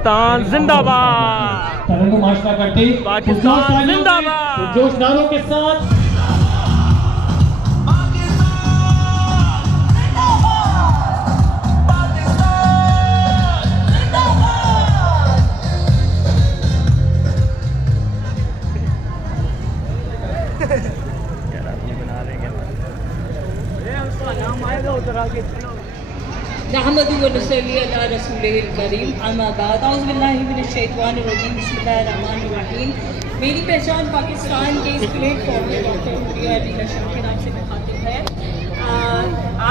पाकिस्तान जिंदाबाद। तरंग माशरा करते पाकिस्तान जिंदाबाद। जोश नारों के साथ नहमदु व नसल्ली अला रसूलिल करीम अम्मा बाद औज़ु बिल्लाहि मिनश शैतानिर रजीम बिस्मिल्लाहिर रहमानिर रहीम। मेरी पहचान पाकिस्तान के इस प्लेटफॉर्म में डॉक्टर हुरिया अली नशर के नाम से मुखातिब है।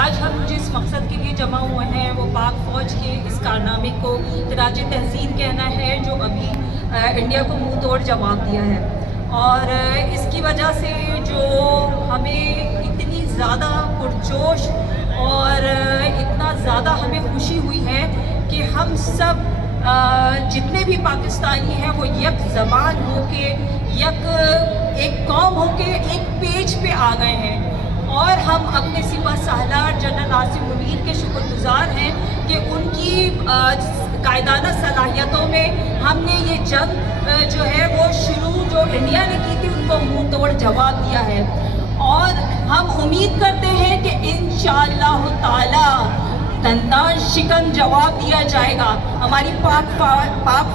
आज हम जिस मकसद के लिए जमा हुए हैं वो पाक फ़ौज के इस कारनामे को तराज तहसीन कहना है जो अभी इंडिया को मुँह तोड़ जवाब दिया है। और इसकी वजह से जो हमें इतनी ज़्यादा पुरजोश और इतना ज़्यादा हमें खुशी हुई है कि हम सब जितने भी पाकिस्तानी हैं वो यक ज़बान हो के एक कौम हो के एक पेज पे आ गए हैं। और हम अपने सिपह सालार जनरल आसिम मुनीर के शुक्रगुजार हैं कि उनकी कायदाना सलाहियतों में हमने ये जंग जो है वो शुरू जो इंडिया ने की थी उनको मुंह तोड़ जवाब दिया है। और हम उम्मीद करते हैं कि इंशाअल्लाह ताला तंदान शिकन जवाब दिया जाएगा। हमारी पाक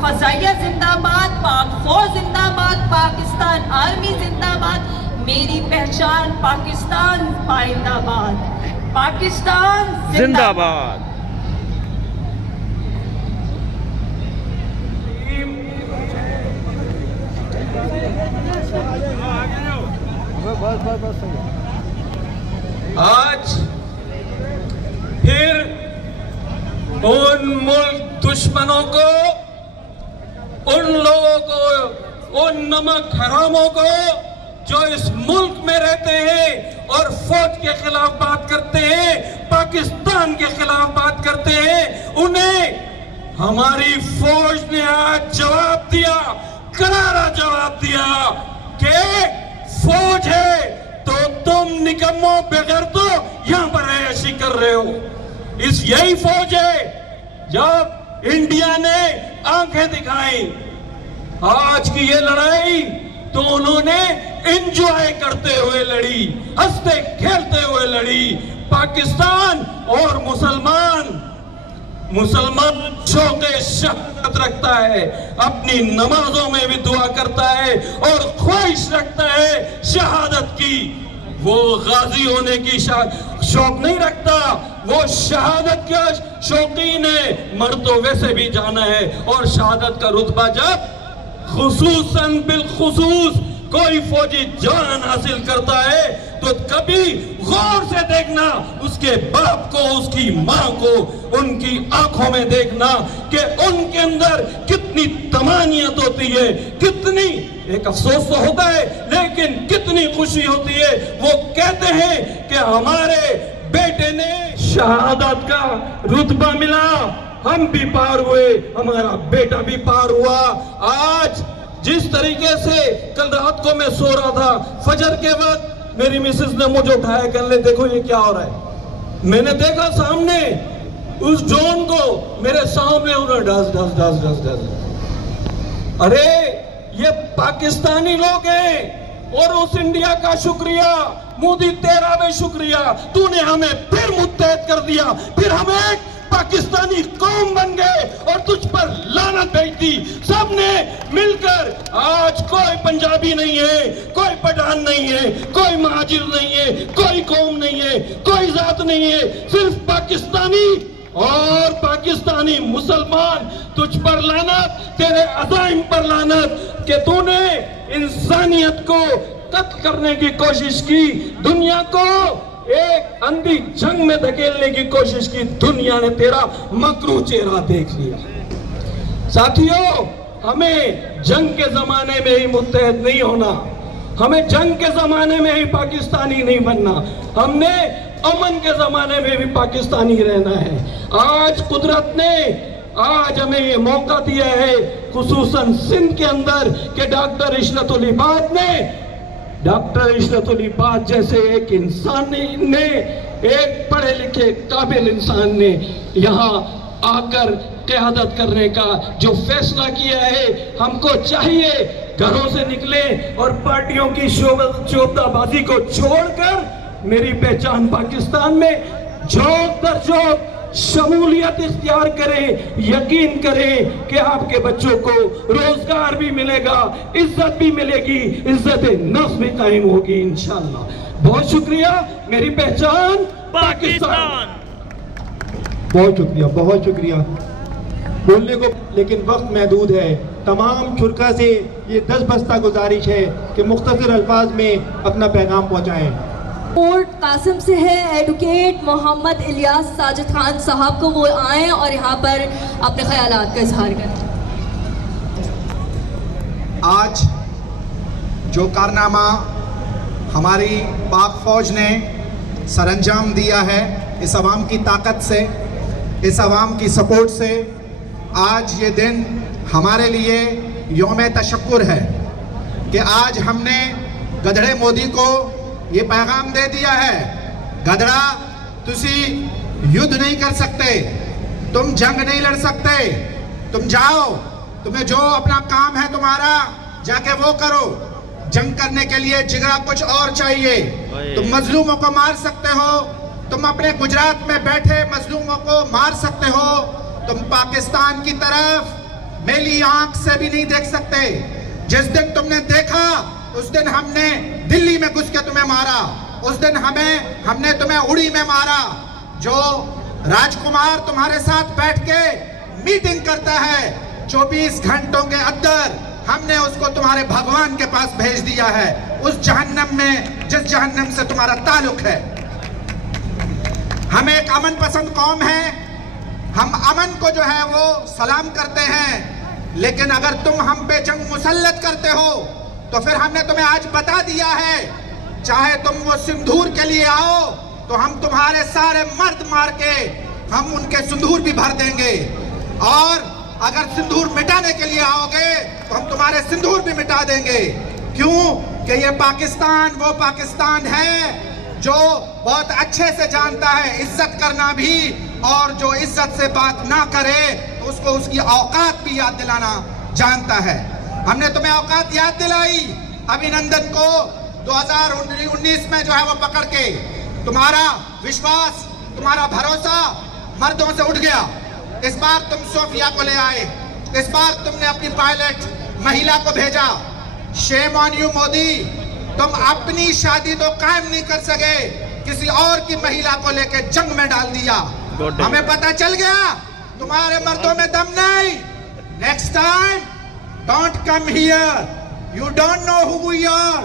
फजाइया जिंदाबाद, पाक फौज जिंदाबाद, पाकिस्तान आर्मी जिंदाबाद। मेरी पहचान पाकिस्तान पाइंदाबाद, पाकिस्तान जिंदाबाद। आज फिर उन मुल्क दुश्मनों को, उन लोगों को, उन नमक हरामों को जो इस मुल्क में रहते हैं और फौज के खिलाफ बात करते हैं, पाकिस्तान के खिलाफ बात करते हैं, उन्हें हमारी फौज ने आज जवाब दिया, करारा जवाब दिया कि फौज है तो तुम निकम्मों बगैर तो यहां पर ऐसी कर रहे हो। इस यही फौज है जब इंडिया ने आंखें दिखाई आज की ये लड़ाई तो उन्होंने एंजॉय करते हुए लड़ी, हंसते खेलते हुए लड़ी। पाकिस्तान और मुसलमान शौक़े शहादत रखता है, अपनी नमाजों में भी दुआ करता है और ख्वाहिश रखता है शहादत की। वो गाजी होने की शौक नहीं रखता, वो शहादत का शौकीन है। मर तो वैसे भी जाना है और शहादत का रुतबा जब खुसूसन बिलखुसूस कोई फौजी जान हासिल करता है तो कभी गौर से देखना उसके बाप को, उसकी मां को, उनकी आंखों में देखना कि उनके अंदर कितनी तमानियत होती है, कितनी एक अफसोस तो होता है लेकिन कितनी खुशी होती है। वो कहते हैं कि हमारे बेटे ने शहादत का रुतबा मिला, हम भी पार हुए, हमारा बेटा भी पार हुआ। आज जिस तरीके से कल रात को मैं सो रहा था, फजर के वक्त मेरी मिसेस ने मुझे उठाया, कहने देखो ये क्या हो रहा है। मैंने देखा सामने उस जोन को, मेरे सामने उन्हें डस डस डस डस डस। अरे ये पाकिस्तानी लोग हैं और उस इंडिया का शुक्रिया, मोदी तेरा भी शुक्रिया, तूने हमें फिर मुत्तहद कर दिया, फिर हम एक पाकिस्तानी कौम बन गए और तुझ पर लानत भेज दी। सबने मिलकर, आज कोई पंजाबी नहीं है, कोई पठान नहीं है, कोई महाजिर नहीं है, कोई कौम नहीं है, कोई जात नहीं है, सिर्फ पाकिस्तानी और पाकिस्तानी मुसलमान। तुझ पर लानत, तेरे अज़ाइम पर लानत कि तूने इंसानियत को कत्ल करने की कोशिश की, दुनिया को एक अंधी जंग में धकेलने की कोशिश की। दुनिया ने तेरा मकरू चेहरा देख लिया। साथियों, हमें जंग के जमाने में ही मुत्तहद नहीं होना, हमें जंग के जमाने में ही पाकिस्तानी नहीं बनना, हमने अमन के जमाने में भी पाकिस्तानी रहना है। आज कुदरत ने आज हमें ये मौका दिया है, खुसूसन सिंध के अंदर, कि डॉक्टर इशरतुल इबाद ने, डॉक्टर इशरतुल इबाद जैसे एक इंसान ने, एक पढ़े लिखे काबिल इंसान ने यहाँ आकर क़यादत करने का जो फैसला किया है, हमको चाहिए घरों से निकले और पार्टियों की शोबदाबाजी को छोड़कर मेरी पहचान पाकिस्तान में झोंक दर झोंक शमूलियत इख्तियार करें। यकीन करें कि आपके बच्चों को रोजगार भी मिलेगा, इज्जत भी मिलेगी, इज्जत नफ्स भी कायम होगी इंशाअल्लाह। बहुत शुक्रिया। मेरी पहचान पाकिस्तान। बहुत शुक्रिया बोलने को, लेकिन वक्त महदूद है। तमाम शुरका से ये 10 बस्ता गुजारिश है कि मुख्तसर अल्फाज में अपना पैगाम पहुँचाएँ। कोर्ट कासिम से है एडवोकेट मोहम्मद इलियास साजिद खान साहब को, वो आएँ और यहाँ पर अपने ख्यालात का इजहार करें। आज जो कारनामा हमारी पाक फौज ने सरअंजाम दिया है, इस अवाम की ताकत से, इस अवाम की सपोर्ट से, आज ये दिन हमारे लिए यौम तशक्कुर है कि आज हमने गधड़े मोदी को ये पैगाम दे दिया है, गधड़ा तुसी युद्ध नहीं कर सकते, तुम जंग नहीं लड़ सकते, तुम जाओ, तुम्हें जो अपना काम है तुम्हारा जाके वो करो। जंग करने के लिए जिगरा कुछ और चाहिए। तुम मजलूमों को मार सकते हो, तुम अपने गुजरात में बैठे मजलूमों को मार सकते हो, तुम पाकिस्तान की तरफ मेली आंख से भी नहीं देख सकते। जिस दिन तुमने देखा उस दिन हमने दिल्ली में घुस के तुम्हें मारा, उस दिन हमने तुम्हें उड़ी में मारा। जो राजकुमार तुम्हारे साथ बैठ के मीटिंग करता है 24 घंटों के अंदर, हमने उसको तुम्हारे भगवान के पास भेज दिया है, उस जहन्नम में जिस जहन्नम से तुम्हारा ताल्लुक है। हम एक अमन पसंद कौम है, हम अमन को जो है वो सलाम करते हैं, लेकिन अगर तुम हम पे जंग मुसल्लत करते हो तो फिर हमने तुम्हें आज बता दिया है, चाहे तुम वो सिंदूर के लिए आओ तो हम तुम्हारे सारे मर्द मार के हम उनके सिंदूर भी भर देंगे, और अगर सिंदूर मिटाने के लिए आओगे तो हम तुम्हारे सिंदूर भी मिटा देंगे। क्यों कि ये पाकिस्तान वो पाकिस्तान है जो बहुत अच्छे से जानता है इज्जत करना भी, और जो इज्जत से बात ना करे तो उसको उसकी औकात भी याद दिलाना जानता है। हमने तुम्हें औकात याद दिलाई। अभिनंदन को 2019 में जो है वो पकड़ के तुम्हारा विश्वास, तुम्हारा भरोसा मर्दों से उठ गया। इस बार तुम सोफिया को ले आए, इस बार तुमने अपनी पायलट महिला को भेजा। शेम ऑन यू मोदी, तुम अपनी शादी तो कायम नहीं कर सके, किसी और की महिला को लेके जंग में डाल दिया। हमें पता चल गया तुम्हारे मर्दों में दम नहीं। Next time don't come here, you don't know who we are.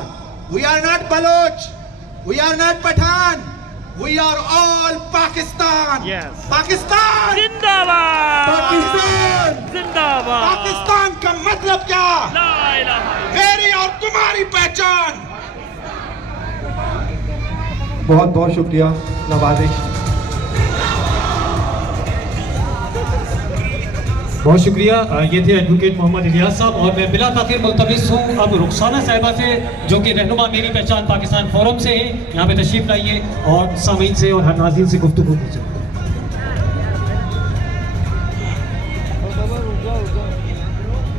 We are not Baloch, we are not Pathan, we are all Pakistan. Yes. Pakistan जिंदाबाद, पाकिस्तान जिंदाबाद। पाकिस्तान का मतलब क्या? ला इलाहा इल्लल्लाह। मेरी और तुम्हारी पहचान। बहुत बहुत शुक्रिया, नवाजिश। बहुत शुक्रिया। ये थे एडवोकेट मोहम्मद इलियास साहब, और मैं बिला ताखिर मुल्तमिस हूँ अब रुखसाना साहिबा से, जो कि रहनुमा मेरी पहचान पाकिस्तान फोरम से हैं। यहाँ पे तशरीफ लाइए और सामीन से और हर नाज़रीन से गुफ्तगू कीजिए।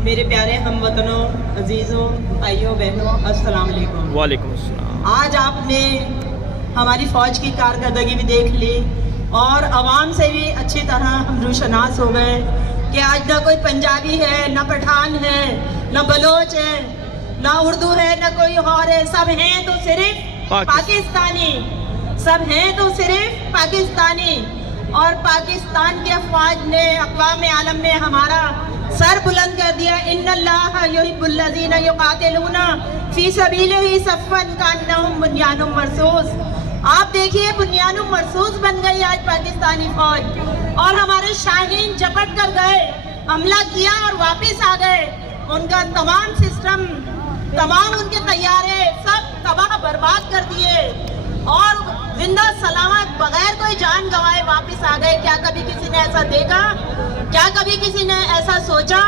मेरे प्यारे हमवतनों, अजीज़ों, भाइयों बहनों, अस्सलाम वालेकुम। वालेकुम अस्सलाम। आज आपने हमारी फ़ौज की कारकर्दगी भी देख ली और आवाम से भी अच्छी तरह हम रूशनास हो गए कि आज ना कोई पंजाबी है, ना पठान है, ना बलोच है, ना उर्दू है, ना कोई और है। सब हैं तो सिर्फ पाकिस्तानी, सब हैं तो सिर्फ पाकिस्तानी। और पाकिस्तान के अफवाज ने अक़वाम आलम में हमारा सर बुलंद कर दिया। इन्नल्लाह युहिब्बुल्लज़ीना युक़ातिलूना फ़ी सबीलिही सफ़्फ़न कअन्नहुम बुन्यानुम मरसूस। आप देखिए, बुन्यानुम मरसूस बन गई आज पाकिस्तानी फौज, और हमारे शाहीन झपट कर गए, हमला किया और वापस आ गए। उनका तमाम सिस्टम, तमाम उनके तैयारे सब तबाह बर्बाद कर दिए और जिंदा सलामत बगैर कोई जान गंवाए वापस आ गए। क्या कभी किसी ने ऐसा देखा? क्या कभी किसी ने ऐसा सोचा?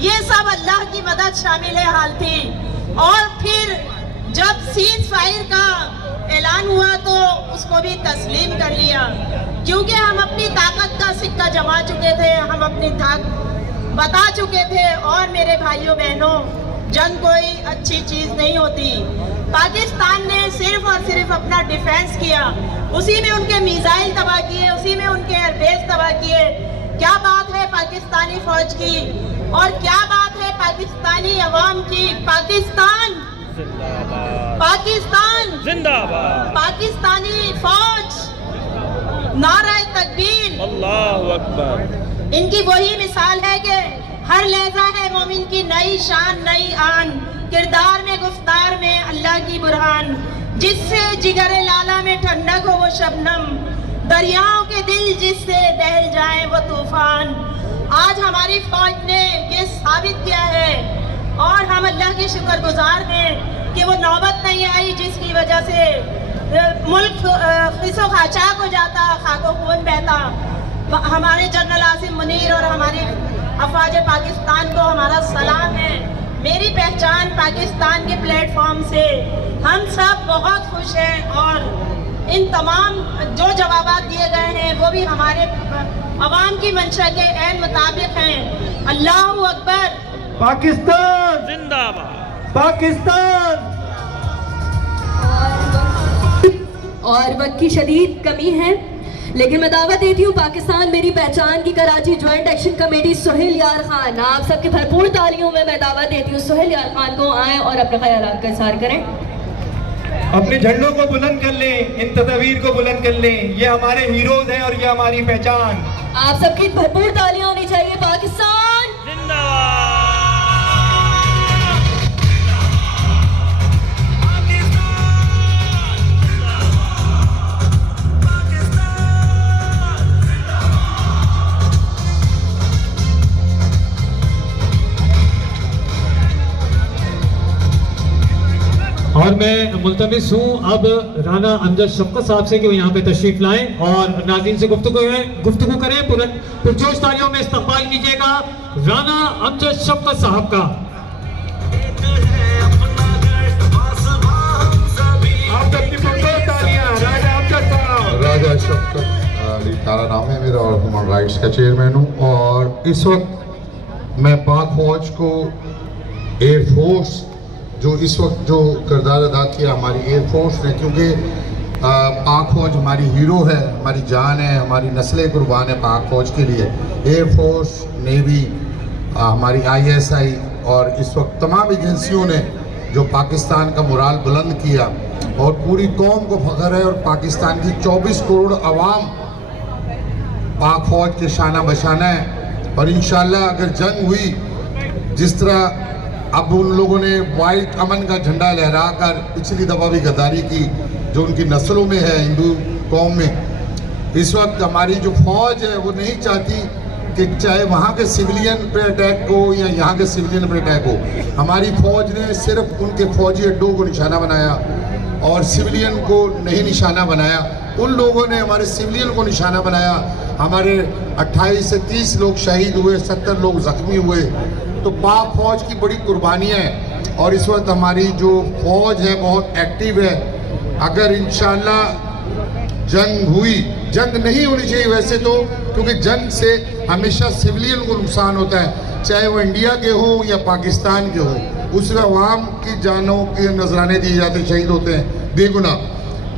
ये सब अल्लाह की मदद शामिल हाल थी। और फिर जब सीज़ फायर का ऐलान हुआ तो उसको भी तस्लीम कर लिया, क्योंकि हम अपनी ताकत का सिक्का जमा चुके थे, हम अपनी ताकत बता चुके थे। और मेरे भाइयों बहनों, जंग कोई अच्छी चीज़ नहीं होती। पाकिस्तान ने सिर्फ और सिर्फ अपना डिफेंस किया, उसी में उनके मिसाइल तबाह किए, उसी में उनके एयरबेस तबाह किए। क्या बात है पाकिस्तानी फौज की, और क्या बात है पाकिस्तानी अवाम की। पाकिस्तान पाकिस्तान जिंदाबाद, पाकिस्तानी फौज, नारा तकबीर, अल्लाहु अकबर। इनकी वही मिसाल है कि हर लहजा है मोमिन की नई शान नई आन, किरदार में गुफ्तार में अल्लाह की बुरहान, जिससे जिगरे लाला में ठंडक हो वो शबनम, दरियाओं के दिल जिससे दहल जाए वो तूफान। आज हमारी फौज ने ये साबित किया है और हम अल्लाह के शुक्रगुजार हैं कि वो नौबत नहीं आई जिसकी वजह से मुल्क खिसो खाचाक हो जाता, खाको खून बहता। हमारे जनरल आसिम मुनीर और हमारी अफवाज पाकिस्तान को हमारा सलाम है। मेरी पहचान पाकिस्तान के प्लेटफॉर्म से हम सब बहुत खुश हैं और इन तमाम जो जवाबात दिए गए हैं वो भी हमारे अवाम की मंशा के ऐन मुताबिक हैं। अल्लाहु अकबर। पाकिस्तान जिंदाबाद, पाकिस्तान। और वक्त की शदीद कमी है, लेकिन मैं दावत देती हूँ पाकिस्तान मेरी पहचान की Karachi joint action committee Suhail Yar Khan, आप सबके भरपूर तालियों में मैं दावत देती हूँ सुहेल यार खान को आएँ और अपने ख्यालात का इज़हार करें। अपने झंडों को बुलंद कर लें, इन तस्वीर को बुलंद कर लें। ये हमारे हीरोज हैं और ये हमारी पहचान। आप सबकी भरपूर तालियां होनी चाहिए। पाकिस्तान जिंदाबाद। और मैं मुल्तमिस हूँ अब राना अमजद शफकत साहब से कि वो यहाँ पे तशरीफ लाएं और नाज़रीन से गुफ्तगू करें। पुरजोश तालियों में इस्तकबाल कीजिएगा राना अमजद शफकत साहब का। राजा शफकत अली तारा नाम है मेरा और ह्यूमन राइट्स का चेयरमैन हूँ। और इस वक्त मैं पाक फौज को, एयरफोर्स जो इस वक्त जो किरदार अदा किया हमारी एयरफोर्स ने, क्योंकि पाक फौज हमारी हीरो है, हमारी जान है, हमारी नस्लें कुर्बान है पाक फौज के लिए। एयरफोर्स, नेवी, हमारी ISI और इस वक्त तमाम एजेंसियों ने जो पाकिस्तान का मोराल बुलंद किया और पूरी कौम को फख्र है। और पाकिस्तान की 24 करोड़ आवाम पाक फौज के शाना बशाना है। और इंशाल्लाह अगर जंग हुई, जिस तरह अब उन लोगों ने वाइट अमन का झंडा लहरा कर पिछली दफ़ा भी गद्दारी की जो उनकी नस्लों में है, हिंदू कौम में, इस वक्त हमारी जो फौज है वो नहीं चाहती कि चाहे वहाँ के सिविलियन पे अटैक हो या यहाँ के सिविलियन पे अटैक हो। हमारी फौज ने सिर्फ उनके फौजी अड्डों को निशाना बनाया और सिविलियन को नहीं निशाना बनाया। उन लोगों ने हमारे सिविलियन को निशाना बनाया। हमारे 28 से 30 लोग शहीद हुए, 70 लोग जख्मी हुए। तो पाक फौज की बड़ी कुर्बानियाँ हैं और इस वक्त हमारी जो फौज है बहुत एक्टिव है। अगर इंशाल्लाह जंग हुई, जंग नहीं होनी चाहिए वैसे तो, क्योंकि जंग से हमेशा सिविलियन को नुकसान होता है, चाहे वो इंडिया के हो या पाकिस्तान के हो। उसमें अवाम की जानों के नजराने दिए जाते, शहीद होते हैं बेगुना।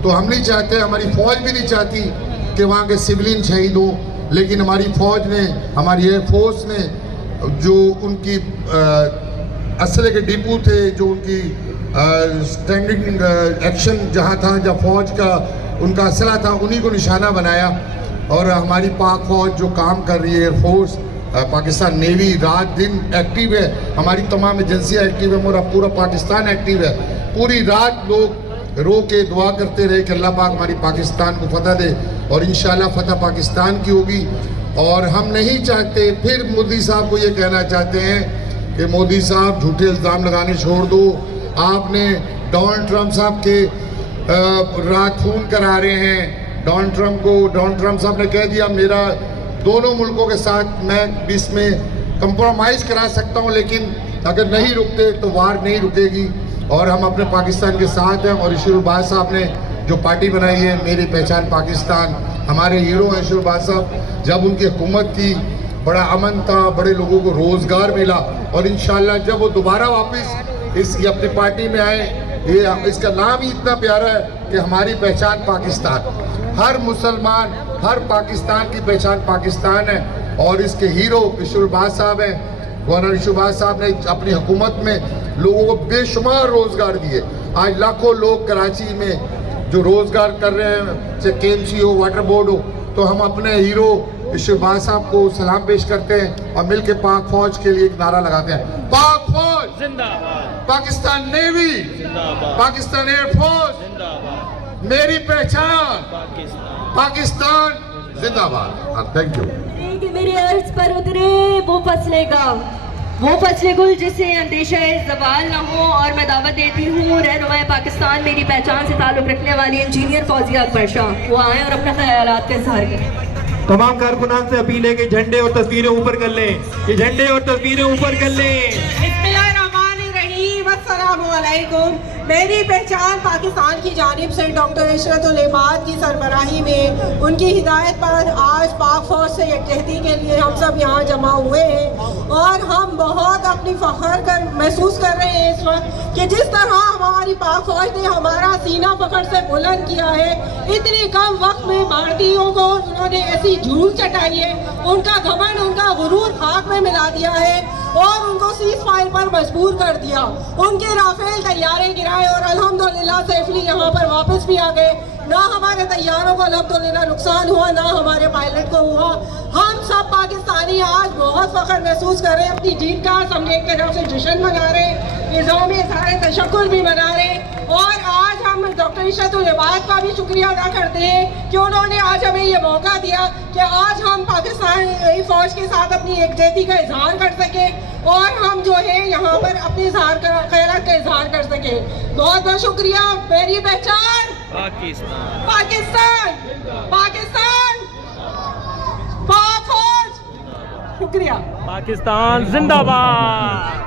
तो हम नहीं चाहते, हमारी फौज भी नहीं चाहती कि वहाँ के सिविलियन शहीद हो। लेकिन हमारी फौज ने, हमारी एयरफोर्स ने, जो उनकी असले के डिपो थे, जो उनकी स्टैंडिंग एक्शन जहाँ था, जहाँ फौज का उनका असला था, उन्हीं को निशाना बनाया। और हमारी पाक फौज जो काम कर रही है, एयरफोर्स, पाकिस्तान नेवी रात दिन एक्टिव है, हमारी तमाम एजेंसियाँ एक्टिव है, हमारा पूरा पाकिस्तान एक्टिव है। पूरी रात लोग रो के दुआ करते रहे कि अल्लाह पाक हमारी पाकिस्तान को फतह दे और इंशाल्लाह फतह पाकिस्तान की होगी। और हम नहीं चाहते, फिर मोदी साहब को ये कहना चाहते हैं कि मोदी साहब झूठे इल्ज़ाम लगाने छोड़ दो। आपने डोनाल्ड ट्रंप साहब के रात खून करा रहे हैं। डोनाल्ड ट्रंप साहब ने कह दिया मेरा दोनों मुल्कों के साथ मैं इसमें कंप्रोमाइज़ करा सकता हूं, लेकिन अगर नहीं रुकते तो वार नहीं रुकेगी। और हम अपने पाकिस्तान के साथ हैं। और इशरुल बाज साहब ने जो पार्टी बनाई है मेरी पहचान पाकिस्तान, हमारे हीरो हैं शुरबाज साहब। जब उनकी हुकूमत थी बड़ा अमन था, बड़े लोगों को रोज़गार मिला, और इंशाल्लाह जब वो दोबारा वापस इस अपनी पार्टी में आए, ये इसका नाम ही इतना प्यारा है कि हमारी पहचान पाकिस्तान। हर मुसलमान, हर पाकिस्तान की पहचान पाकिस्तान है, और इसके हीरो शुरबाज साहब हैं। गवर्नर शुरबाज साहब ने अपनी हुकूमत में लोगों को बेशुमार रोज़गार दिए। आज लाखों लोग कराची में जो रोज़गार कर रहे हैं, चाहे KMC हो, वाटर बोर्ड हो, तो हम अपने हीरो शुरबाज साहब को सलाम पेश करते हैं और मिलके पाक फौज के लिए एक नारा लगाते हैं, पाक फौज जिंदाबाद, पाकिस्तान नेवी जिंदाबाद, पाकिस्तान एयरफोर्स जिंदाबाद, मेरी पहचान पाकिस्तान, पाकिस्तान जिंदाबाद। Thank you. कि मेरे अर्ज पर उतरे वो फसलेगा, वो फसले गुल जिससे अंदेशा ज़वाल न हो। और मैं दावत देती हूँ रहनुमाए पाकिस्तान मेरी पहचान से ताल्लुक़ रखने वाली इंजीनियर फौजिया अकबर शाह, वो आएँ और अपने ख्यालात का इज़हार करें। तमाम कारकुनान से अपील है कि झंडे और तस्वीरें ऊपर कर लें, ये झंडे और तस्वीरें ऊपर कर लें। अस्सलामुअलैकुम। मेरी पहचान पाकिस्तान की जानिब से डॉक्टर इशरत उल इबाद की सरबराही में उनकी हिदायत पर आज पाक फौज से यकजहती के लिए हम सब यहाँ जमा हुए हैं, और हम बहुत अपनी फ़ख्र कर महसूस कर रहे हैं इस वक्त कि जिस तरह हमारी पाक फौज ने हमारा सीना पकड़ से बुलंद किया है, इतनी कम वक्त में भारतीयों को उन्होंने ऐसी झूल चटाई है, उनका घमंड, उनका गुरूर खाक में मिला दिया है और उनको सीज फायर पर मजबूर कर दिया। उनके राफेल तैयारे गिराए और अल्हम्दुलिल्लाह सेफली यहाँ पर वापस भी आ गए। ना हमारे तैयारों को अल्हम्दुलिल्लाह नुकसान हुआ, ना हमारे पायलट को हुआ। हम सब पाकिस्तानी आज बहुत फख्र महसूस कर रहे हैं अपनी जीत का। हम एक तरफ से जश्न मना रहे हैं, निज़ाम सारे तशक्कुर भी मना रहे हैं, और आज हम डॉक्टर इशरत उल इबाद का भी शुक्रिया अदा करते हैं कि उन्होंने आज हमें ये मौका दिया कि आज हम पाकिस्तानी फौज के साथ अपनी एकजुटता का इजहार कर सकें और हम जो है यहाँ पर अपने ख्यालात का इजहार कर सकें। बहुत बहुत शुक्रिया। मेरी पहचान पाकिस्तान, पाकिस्तान, पाकिस्तान, पाक फौज। शुक्रिया। पाकिस्तान जिंदाबाद।